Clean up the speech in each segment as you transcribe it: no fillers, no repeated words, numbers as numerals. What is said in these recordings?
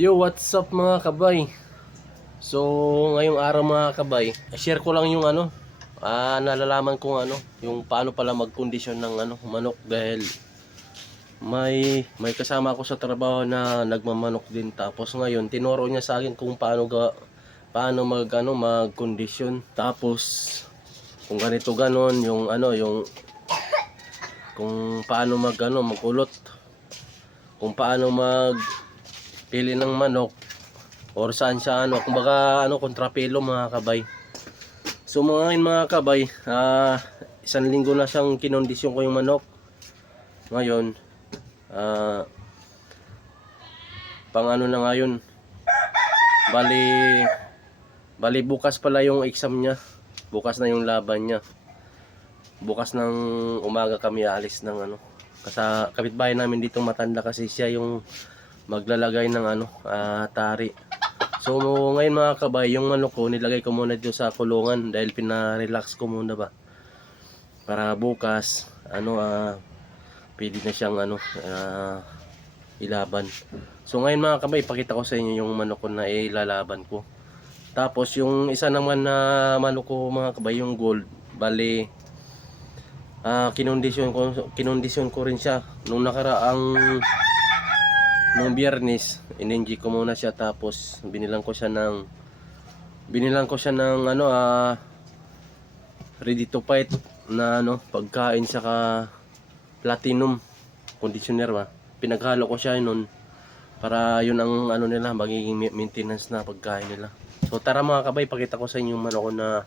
Yo, what's up mga kabay? So, ngayong araw mga kabay, share ko lang yung nalalaman kong yung paano pala magkondisyon ng manok dahil may kasama ako sa trabaho na nagmamanok din, tapos ngayon tinuro niya sa akin kung paano magkondisyon, tapos kung ganito ganon yung kung paano magulot, kung paano magpili ng manok or saan siya kumbaga kontrapelo mga kabay. So mga kabay, isang linggo na siyang kinondisyon ko yung manok. Ngayon pang na ngayon, bali bukas pala yung exam niya, bukas na yung laban niya, bukas ng umaga kami aalis ng kasi kapitbahay namin dito matanda, kasi siya yung maglalagay ng tari. So ngayon mga kabay, yung manok ko nilagay ko muna dito sa kulungan dahil pina-relax ko muna ba para bukas pwede na siyang ilaban. So ngayon mga kabay, pakita ko sa inyo yung manok ko na ilalaban ko. Tapos yung isa naman na manok ko mga kabay, yung gold, bali kinondisyon ko rin siya nung Biyernes. Ininji ko muna siya, tapos binilang ko siya ng ready to fight na pagkain, saka platinum conditioner ba. Pinaghalo ko siya noon para yun ang nila, magiging maintenance na pagkain nila. So tara mga kabay, pakita ko sa inyo yung manok ko na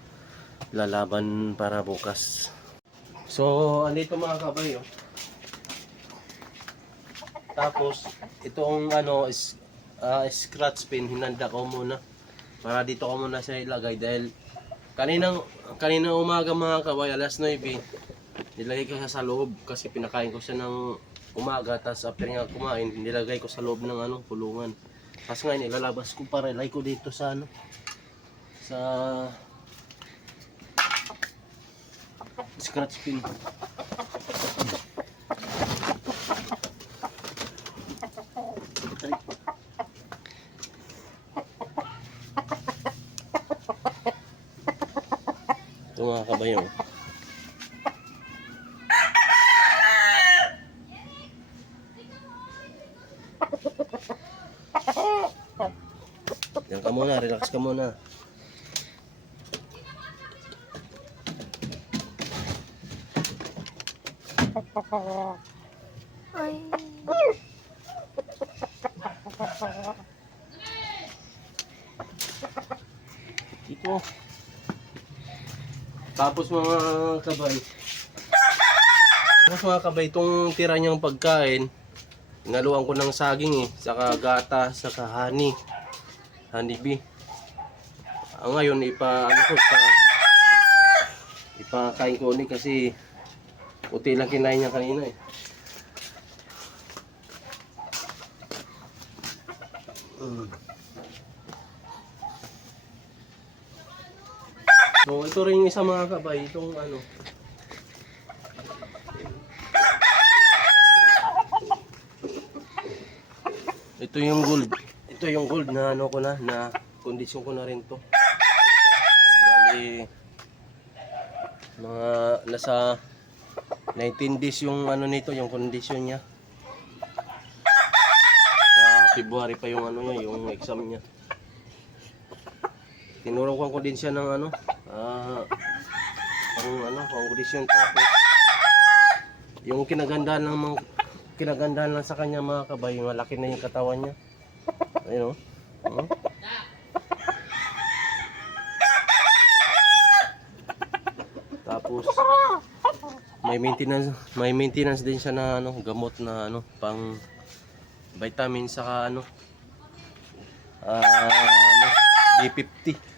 lalaban para bukas. So andito mga kabay, tapos itong scratch pin, hinanda ko muna para dito ko muna siya ilagay dahil kanina umaga mga kabay, alas 9, nilagay ko siya sa loob kasi pinakain ko siya ng umaga, tapos after nga kumain nilagay ko sa loob ng kulungan. Tapos ngayon ilalabas ko para ilagay ko dito sa sa scratch pin. Ito mga kabayo, yan ka muna, relax ka muna. Ito. Tapos mga kabay, itong tira niyang pagkain, inaluan ko ng saging saka gata, saka honey bee. Ngayon ipakain ko ni kasi puti lang kinain niya kanina . So ito rin yung isa mga kabay, itong ito yung gold na na kondisyon ko na rin to. Bali mga nasa 19 days yung nito, yung kondisyon niya. Sa February pa yung niya, yung exam niya. Tinuro ko din siya ng pang kondisyon. Tapos yung kinagandahan lang sa kanya mga kabay, malaki na yung katawan niya. Ayun Tapos may maintenance din siya na gamot na pang vitamin, saka B50.